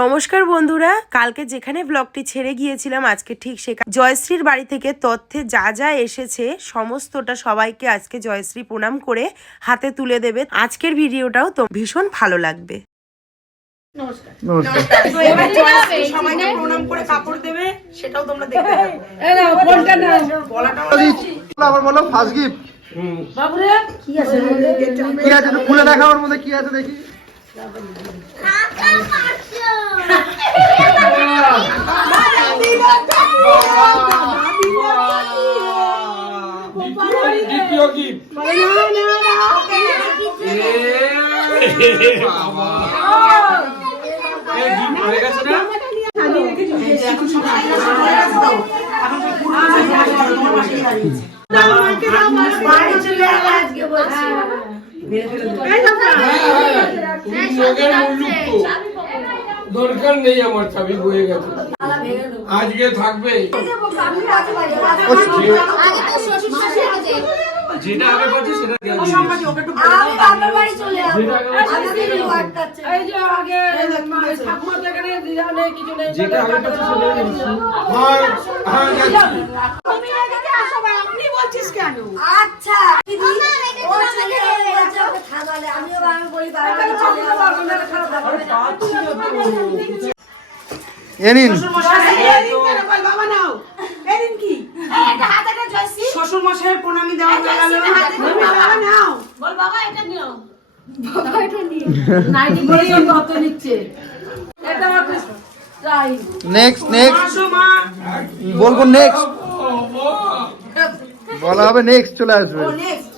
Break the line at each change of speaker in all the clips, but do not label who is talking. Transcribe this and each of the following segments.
নমস্কার বন্ধুরা কালকে যেখানে ব্লগটি ছেড়ে গিয়েছিলাম আজকে ঠিক সেখানে জয়শ্রীর বাড়ি থেকে তথ্যে যা যা এসেছে সমস্তটা সবাইকে আজকে জয়শ্রী প্রণাম করে হাতে তুলে দেবে। আজকের ভিডিওটাও তো ভীষণ ভালো লাগবে।
নমস্কার।
তো এবার জয়শ্রী সবাইকে প্রণাম করে কাপড় দেবে সেটাও তোমরা দেখতে পাবে। গলাটা
আবার বলো ফার্স্ট গিফট কি আছে খুলে দেখা ওর মধ্যে কি আছে দেখি।
দ্বিতীয় গিফট হয়ে গেছে না তুমি যোগের উল্লুপ্ত দরকার নেই আমার চাবি বয়ে গেছে আজকে থাকবে যেটা আগে বলছি সেটা দিয়ে দিয়েছি।
ওকে একটু বলে দাও।
যেটা আগে বলছি সেটা দিয়েছি। হ্যাঁ, হ্যাঁ, যাচ্ছি।
আপনি বলছিস কেন
আচ্ছা দিদি বাবা
বাবা নাও কি শ্বশুর মশাইয়ের প্রণামী দেওয়া হয়ে গেল।
নেক্সট নেক্সট বলব নেক্সট বলা হবে নেক্সট চলে আসবে।
নেক্সট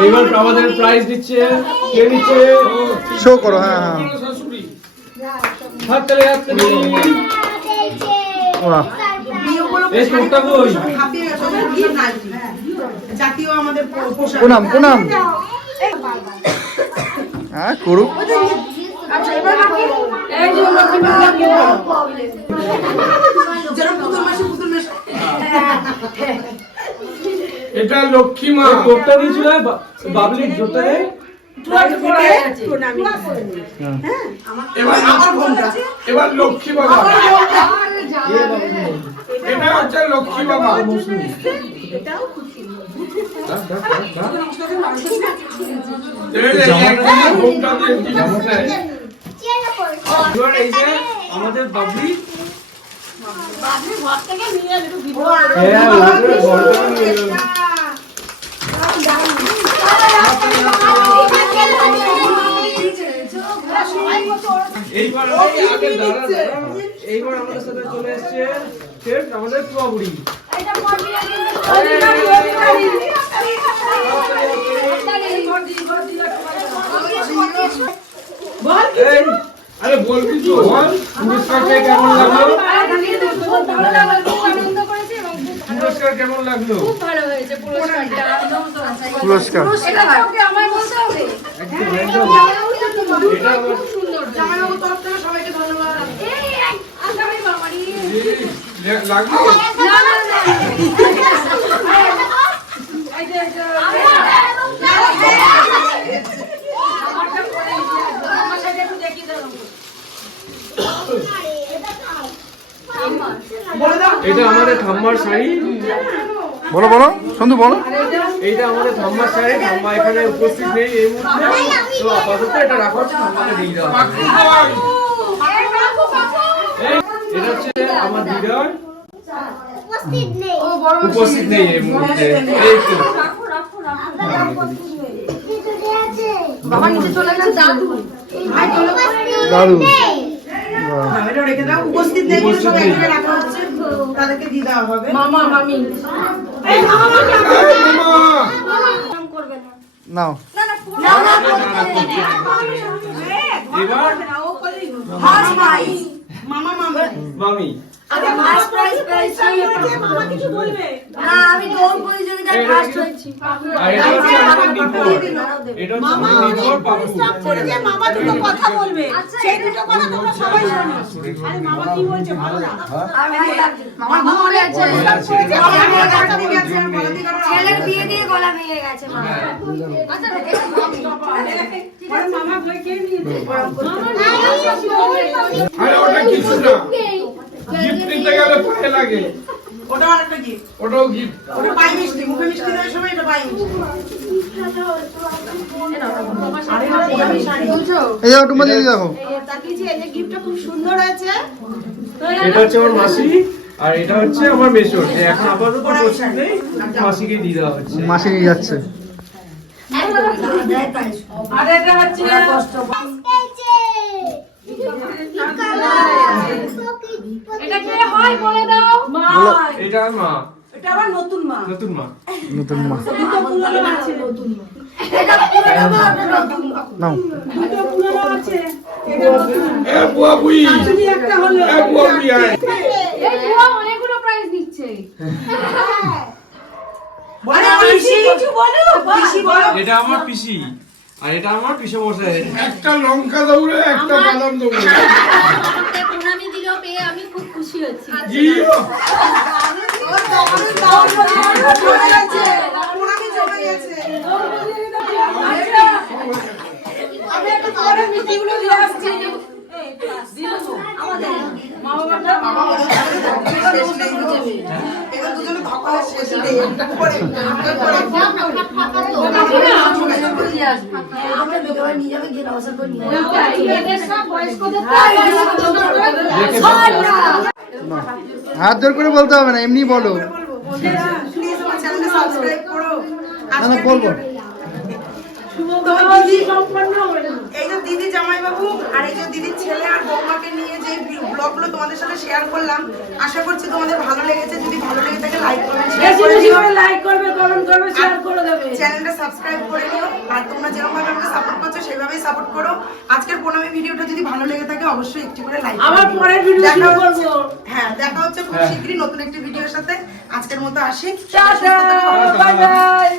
এইবার আমাদের প্রাইজ দিচ্ছে কে নিচ্ছে?
শো করো হ্যাঁ হ্যাঁ।
হাত তালে হাত
বাহ।
এই কই।
জাতীয় আমাদের পোশাক।
প্রণাম প্রণাম হ্যাঁ করুক
যেরকম পুতুল মাসে পুতুল মাসে
এটা লক্ষ্মী মা কোপটা দিয়েছিল বাবলির
প্রণামী
এবার লক্ষ্মী বাবা এটা হচ্ছে লক্ষ্মী বাবা এবার এই যে আমাদের বাবলি হ্যাঁ। এইবার। এইবার আমাদের সাথে চলে এসছে আমাদের চুয়াবুড়ি এই, আরে বলবি তো। বল পুরস্কার কেমন লাগল? পুরস্কার কেমন লাগল?
পুরস্কার।
একদম একদম। এটা আমার
জামাইবাবুর তরফ থেকে সবাইকে ধন্যবাদ।
এই, লাগল?
বলে দাও
এটা আমাদের ঠাম্মার শাড়ি।
বলো বলো সন্ধু বলো।
এইটা আমাদের ঠাম্মার শাড়ি ঠাম্মা এখানে উপস্থিত নেই এই মুহূর্তে। তো আপাতত এটা রাখা হচ্ছে ঠাম্মাকে দিয়ে দেওয়া এটা হচ্ছে আমার দিদার। উপস্থিত নেই এই মুহূর্তে। এই তো।
দারু
হ্যাঁ, এটা রেখে দাও। উপস্থিত নেই কিন্তু সবাই এখানে রাখা হচ্ছে তাদেরকে দিয়ে দেওয়া হবে মামা মামি এই মামা মামি
এই মামা!
নাও
মামা মামি
মামি
ফার্স্ট প্রাইজ পেয়েছি
মামা কিছু বলবে?
না আমি দৌড় প্রতিযোগিতায় ফার্স্ট হয়েছি।
হচ্ছে
মামা অনেক পরিশ্রম করে যে মামা দুটো কথা বলবে।
আচ্ছা,
সেই দুটো কথা তোমরা সবাই জানো। আরে মামা কি বলছে ভালো না।
আর ভালো লাগছে
আমার মনে আছে
ছেলের বিয়ে দিয়ে গলা ভেঙে গেছে মা আচ্ছা
মামা ভয় কে নিয়েছে
আরে ওটা কিছু না। গিফট নিতে গেলে পায়ে লাগে।
ওটা কি
ওটাও গিফট
ওটা পাই মিষ্টি মুখে মিষ্টি দেওয়ার সময় এটা পাই মিষ্টি।
এই দেখো টুম্পা দিদি দেখো।
তাকিয়েছি এই যে গিফটটা খুব সুন্দর আছে
এটা হচ্ছে আমার মাসি আর এটা হচ্ছে আমার মেশোর। যে এখন আপাতত উপস্থিত নেই মাসিকে দিয়ে দেওয়া হচ্ছে।
মাসি নিয়ে যাচ্ছে।
আর এটা হচ্ছে
এটা কে হয় বলে দাও?
মা।
এটা মা।
এটা আবার নতুন মা।
নতুন মা।
নতুন মা।
দুটো পুরনো আছে নতুন মা।
এটা পুরনো মা নতুন মা।
নাও।
দুটো পুরনো আছে এটা নতুন
এ বুয়া বুই
শুধু একটা হলো
এ বুয়া বুই
এই বুয়া অনেকগুলো প্রাইজ নিচ্ছে।
আরে পিসি। কিছু বলো। পিসি বলো।
এটা আমার পিসি। আর এটা আমার পিসে মশাই
একটা লঙ্কা দৌড়ে একটা বাদাম দৌড়ে।
ধক্কা শেষ নেই একটা করে
নিয়ে যাবে
হাত জোর করে বলতে হবে না এমনি বলো।
প্লিজ আমার করো।
না না বলব
এই যে দিদি জামাইবাবু আর এই যে দিদির ছেলে আর বৌমাকে নিয়ে যে ব্লগগুলো তোমাদের সাথে শেয়ার করলাম আশা করছি তোমাদের ভালো লেগেছে। যদি ভালো লেগে থাকে লাইক করবেন শেয়ার করে দিও।
লাইক করবে কমেন্ট করবে শেয়ার করে দেবে।
চ্যানেলটা সাবস্ক্রাইব করে নিও। আর তোমরা যেরকম ভাবে আমাকে সাপোর্ট করছ সেভাবেই সাপোর্ট করো। আজকের প্রণামী ভিডিওটা যদি ভালো লেগে থাকে অবশ্যই একটু করে লাইক
আবার পরের ভিডিও
দেখা হচ্ছে হ্যাঁ দেখা হচ্ছে খুব শীঘ্রই নতুন একটি ভিডিওর সাথে। আজকের মতো আসি।
টাটা! Bye bye